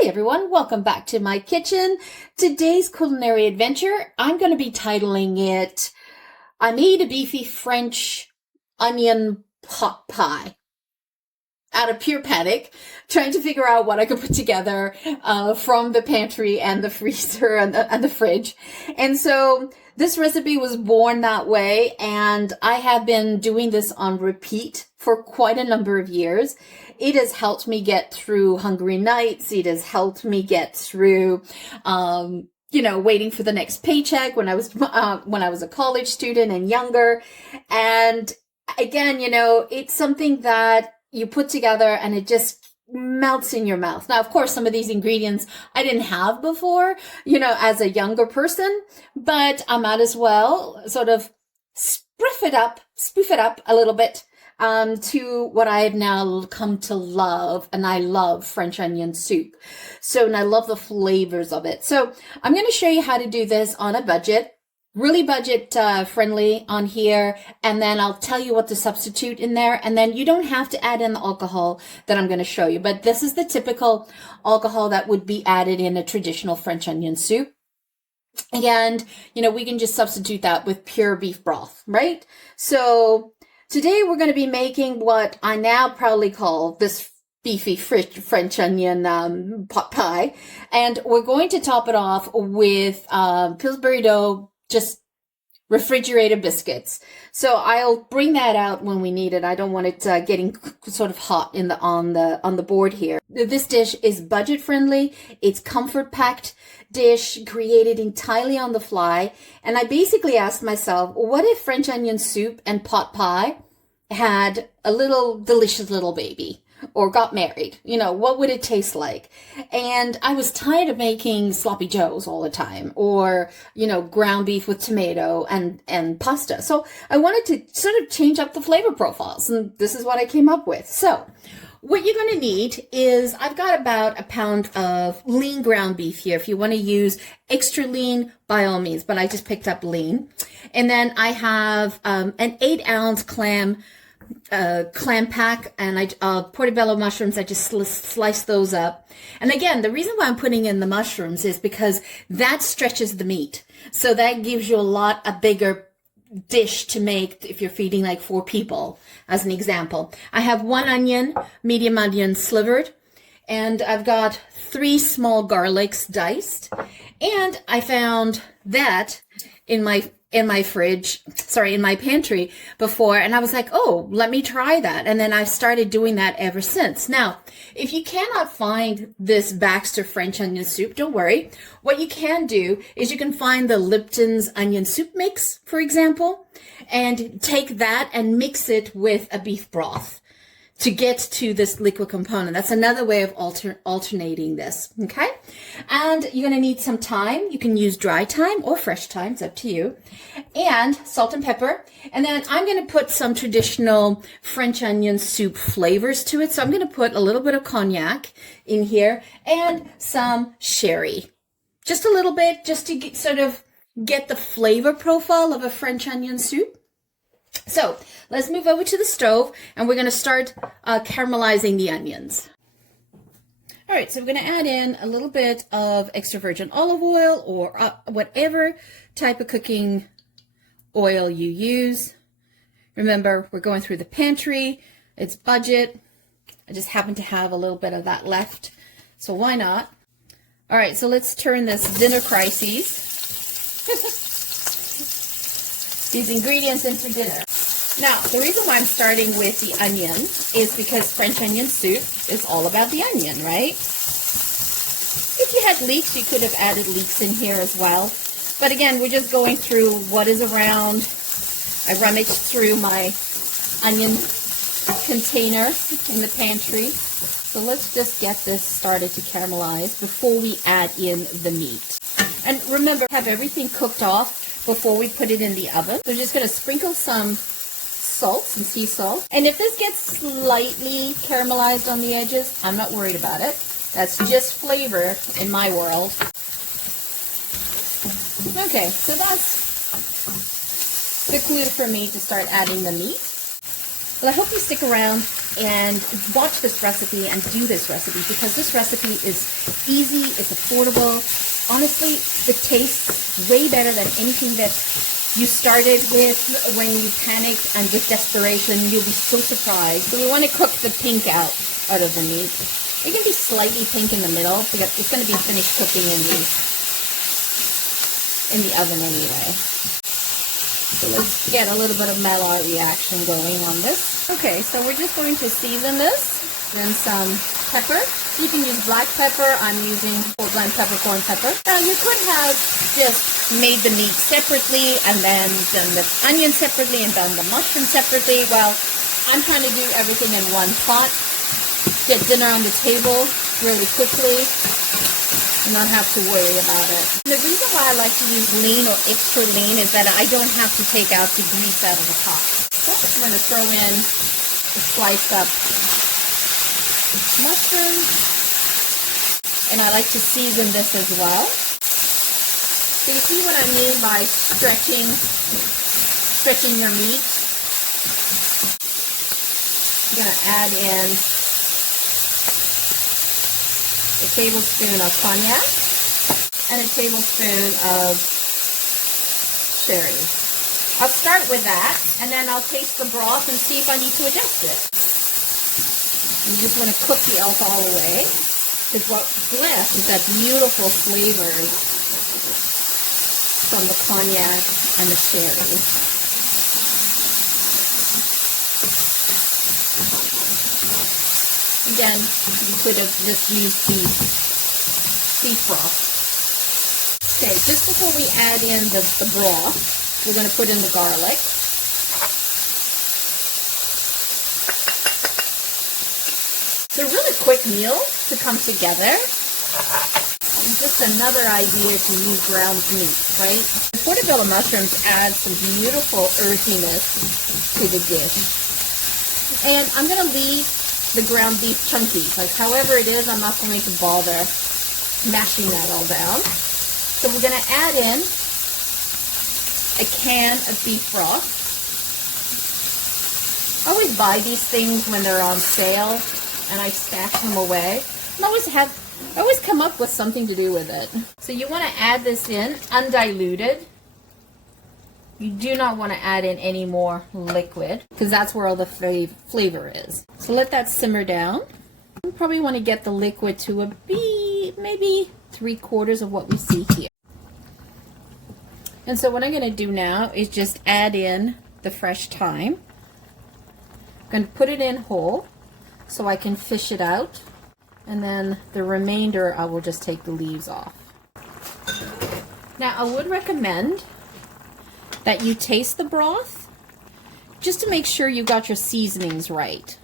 Hey everyone, welcome back to my kitchen. Today's culinary adventure, I'm going to be titling it, I made a beefy French onion pot pie. Out of pure panic, trying to figure out what I could put together from the pantry and the freezer and the fridge. And so this recipe was born that way, and I have been doing this on repeat for quite a number of years. It has helped me get through hungry nights. It has helped me get through, waiting for the next paycheck when I was a college student and younger. And again, it's something that you put together and it just melts in your mouth. Now, of course, some of these ingredients I didn't have before, as a younger person, but I might as well sort of spoof it up a little bit to what I have now come to love. And I love French onion soup. And I love the flavors of it. So I'm going to show you how to do this on a budget. Really budget friendly on here, and then I'll tell you what to substitute in there, and then you don't have to add in the alcohol that I'm going to show you, but this is the typical alcohol that would be added in a traditional French onion soup. And, we can just substitute that with pure beef broth, right? So today we're going to be making what I now proudly call this beefy French onion pot pie, and we're going to top it off with Pillsbury dough, just refrigerated biscuits. So I'll bring that out when we need it. I don't want it getting sort of hot on the board here. This dish is budget friendly. It's comfort packed dish created entirely on the fly. And I basically asked myself, what if French onion soup and pot pie had a little delicious little baby? Or got married, what would it taste like? And I was tired of making sloppy joes all the time, or, ground beef with tomato and pasta. So I wanted to sort of change up the flavor profiles, and this is what I came up with. So what you're going to need is, I've got about a pound of lean ground beef here. If you want to use extra lean, by all means, but I just picked up lean. And then I have an 8-ounce clam pack, and portobello mushrooms. I just slice those up. And again, the reason why I'm putting in the mushrooms is because that stretches the meat. So that gives you a bigger dish to make if you're feeding like 4 people, as an example. I have 1 onion, medium onion slivered, and I've got 3 small garlics diced. And I found that in my pantry before, and I was like, oh, let me try that. And then I've started doing that ever since. Now, if you cannot find this Baxter French onion soup, don't worry. What you can do is you can find the Lipton's onion soup mix, for example, and take that and mix it with a beef broth to get to this liquid component. That's another way of alternating this, okay? And you're gonna need some thyme. You can use dry thyme or fresh thyme, it's up to you. And salt and pepper. And then I'm gonna put some traditional French onion soup flavors to it. So I'm gonna put a little bit of cognac in here and some sherry. Just a little bit, just to get the flavor profile of a French onion soup. So let's move over to the stove, and we're going to start caramelizing the onions. All right, so we're going to add in a little bit of extra virgin olive oil, or whatever type of cooking oil you use. Remember, we're going through the pantry. It's budget. I just happen to have a little bit of that left, so why not? All right, so let's turn this dinner crises. These ingredients into dinner. Now, the reason why I'm starting with the onion is because French onion soup is all about the onion, right? If you had leeks, you could have added leeks in here as well. But again, we're just going through what is around. I rummaged through my onion container in the pantry. So let's just get this started to caramelize before we add in the meat. And remember, have everything cooked off before we put it in the oven. So we're just going to sprinkle some salt, some sea salt. And if this gets slightly caramelized on the edges, I'm not worried about it. That's just flavor in my world. Okay, so that's the clue for me to start adding the meat. Well, I hope you stick around and watch this recipe and do this recipe, because this recipe is easy, it's affordable. Honestly, it tastes way better than anything that you started with when you panicked and with desperation. You'll be so surprised. So we want to cook the pink out of the meat. It can be slightly pink in the middle, because it's going to be finished cooking in the oven anyway. So let's get a little bit of Maillard reaction going on this. Okay, so we're just going to season this. Then some pepper. You can use black pepper. I'm using whole blend peppercorn pepper. Now you could have just made the meat separately and then done the onion separately and done the mushroom separately. Well, I'm trying to do everything in one pot. Get dinner on the table really quickly and not have to worry about it. The reason why I like to use lean or extra lean is that I don't have to take out the grease out of the pot. So I'm going to throw in the sliced up mushrooms, and I like to season this as well. So you see what I mean by stretching your meat. I'm going to add in a tablespoon of cognac and a tablespoon of sherry. I'll start with that, and then I'll taste the broth and see if I need to adjust it. You just want to cook the alcohol away, because what's left is that beautiful flavor from the cognac and the sherry. Again, you could have just used beef broth. Okay, just before we add in the broth, we're going to put in the garlic. It's a really quick meal to come together. And just another idea to use ground meat, right? The portobello mushrooms add some beautiful earthiness to the dish. And I'm going to leave the ground beef chunky. Like, however it is, I'm not going to bother mashing that all down. So we're going to add in a can of beef broth. I always buy these things when they're on sale, and I stash them away. I always come up with something to do with it. So you want to add this in undiluted. You do not want to add in any more liquid, because that's where all the flavor is. So let that simmer down. You probably want to get the liquid to maybe 3/4 of what we see here. And so what I'm going to do now is just add in the fresh thyme. I'm going to put it in whole so I can fish it out, and then the remainder I will just take the leaves off. Now I would recommend that you taste the broth just to make sure you got your seasonings right.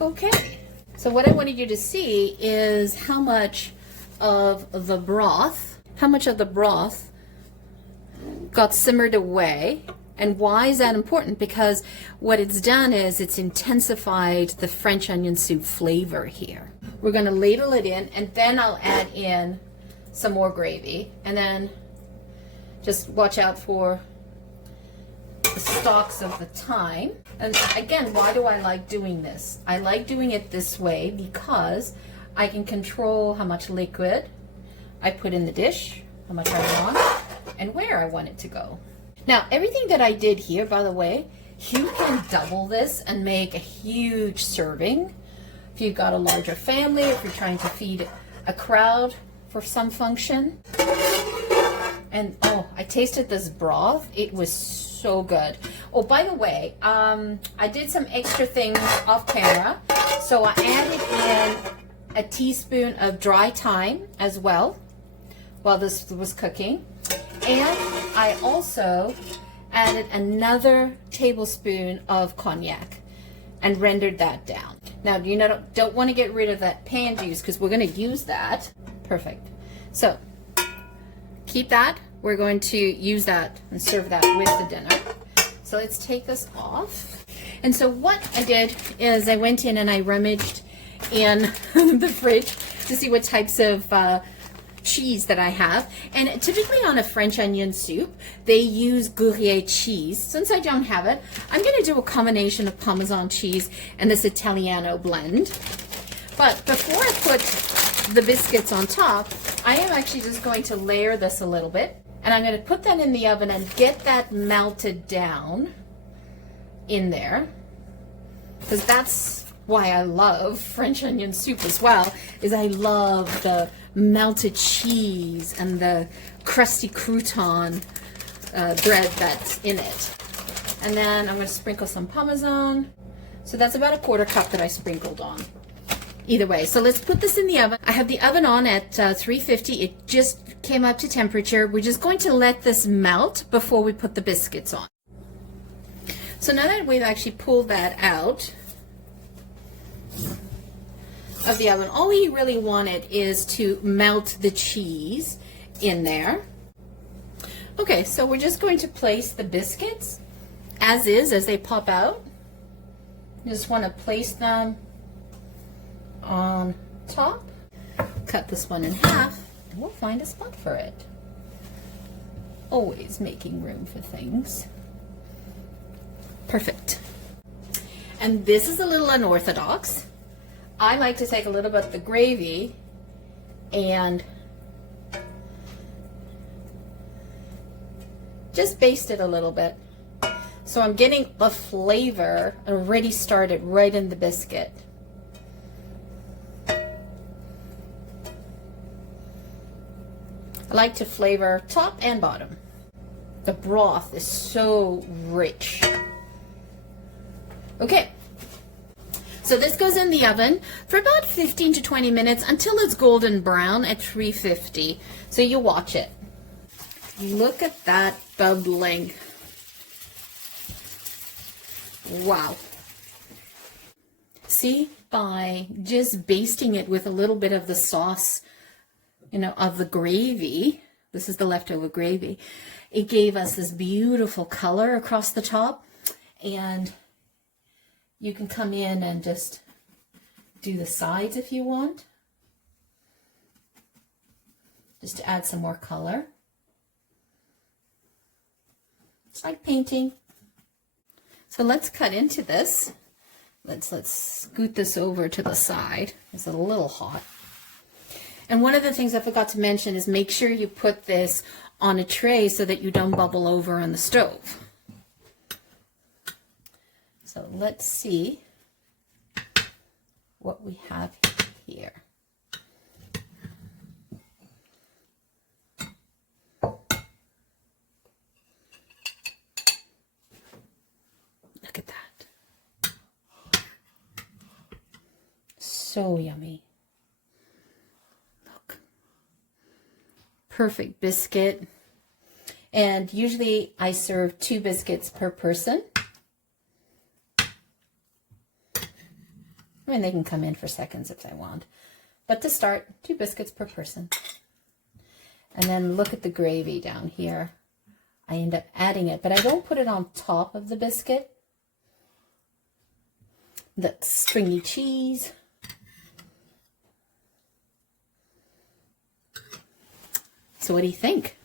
Okay, so what I wanted you to see is how much of the broth got simmered away. And why is that important? Because what it's done is it's intensified the French onion soup flavor here. We're going to ladle it in, and then I'll add in some more gravy, and then just watch out for the stalks of the thyme. And again, why do I like doing this? I like doing it this way because I can control how much liquid I put in the dish, how much I want, and where I want it to go. Now, everything that I did here, by the way, you can double this and make a huge serving. If you've got a larger family, if you're trying to feed a crowd for some function. And oh, I tasted this broth. It was so good. Oh, by the way, I did some extra things off camera. So I added in a teaspoon of dry thyme as well while this was cooking. And I also added another tablespoon of cognac and rendered that down. Now, you don't want to get rid of that pan juice because we're going to use that. Perfect. So keep that we're going to use that and serve that with the dinner. So let's take this off. And so what I did is I went in and I rummaged in the fridge to see what types of cheese that I have. And typically on a French onion soup, they use Gruyere cheese. Since I don't have it, I'm going to do a combination of Parmesan cheese and this Italiano blend. But before I put the biscuits on top, I am actually just going to layer this a little bit. And I'm going to put that in the oven and get that melted down in there. Because that's why I love French onion soup as well, is I love the melted cheese and the crusty crouton bread that's in it. And then I'm going to sprinkle some Parmesan. So that's about a 1/4 cup that I sprinkled on. Either way, so let's put this in the oven. I have the oven on at 350. It just came up to temperature. We're just going to let this melt before we put the biscuits on. So now that we've actually pulled that out of the oven, all we really wanted is to melt the cheese in there. Okay, so we're just going to place the biscuits as they pop out. You just want to place them on top. Cut this one in half and we'll find a spot for it. Always making room for things. Perfect. And this is a little unorthodox. I like to take a little bit of the gravy and just baste it a little bit. So I'm getting the flavor already started right in the biscuit. I like to flavor top and bottom. The broth is so rich. Okay, so this goes in the oven for about 15 to 20 minutes until it's golden brown at 350. So you watch it. Look at that bubbling. Wow. See, by just basting it with a little bit of the sauce, of the gravy, this is the leftover gravy, it gave us this beautiful color across the top. And you can come in and just do the sides if you want, just to add some more color. It's like painting. So let's cut into this. Let's scoot this over to the side. It's a little hot. And one of the things I forgot to mention is make sure you put this on a tray so that you don't bubble over on the stove. So let's see what we have here. Look at that. So yummy. Look. Perfect biscuit. And usually I serve 2 biscuits per person. I mean, they can come in for seconds if they want. But to start, 2 biscuits per person. And then look at the gravy down here. I end up adding it, but I don't put it on top of the biscuit. The stringy cheese. So what do you think?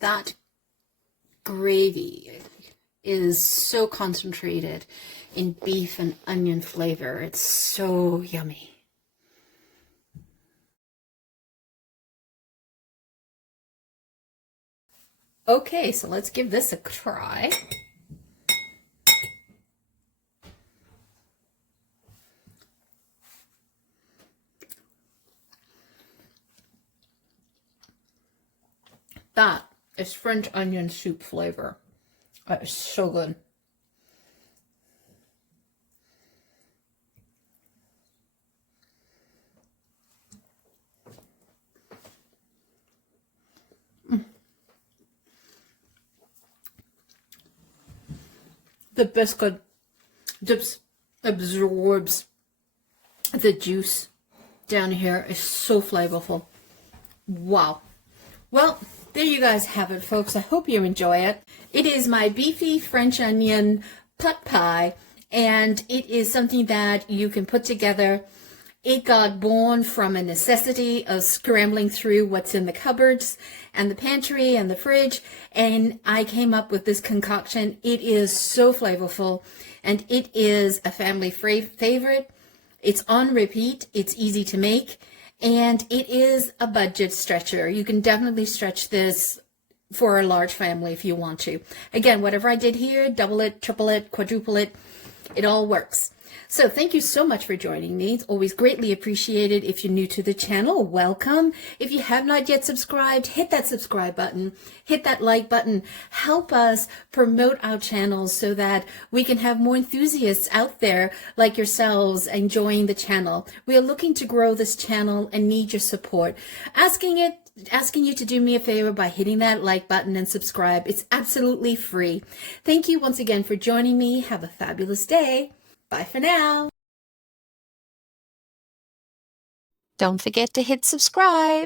That gravy is so concentrated in beef and onion flavor. It's so yummy. Okay, so let's give this a try. That is French onion soup flavor. That is so good. The biscuit just absorbs The juice down here is so flavorful. Wow. Well, there you guys have it, folks. I hope you enjoy it. It is my beefy French onion pot pie, and it is something that you can put together. It got born from a necessity of scrambling through what's in the cupboards and the pantry and the fridge, and I came up with this concoction. It is so flavorful, and it is a family favorite. It's on repeat. It's easy to make, and it is a budget stretcher. You can definitely stretch this for a large family if you want to. Again, whatever I did here, double it, triple it, quadruple it, it all works. So thank you so much for joining me. It's always greatly appreciated. If you're new to the channel, welcome. If you have not yet subscribed, hit that subscribe button, hit that like button. Help us promote our channels so that we can have more enthusiasts out there like yourselves enjoying the channel. We are looking to grow this channel and need your support. Asking you to do me a favor by hitting that like button and subscribe. It's absolutely free. Thank you once again for joining me. Have a fabulous day. Bye for now. Don't forget to hit subscribe.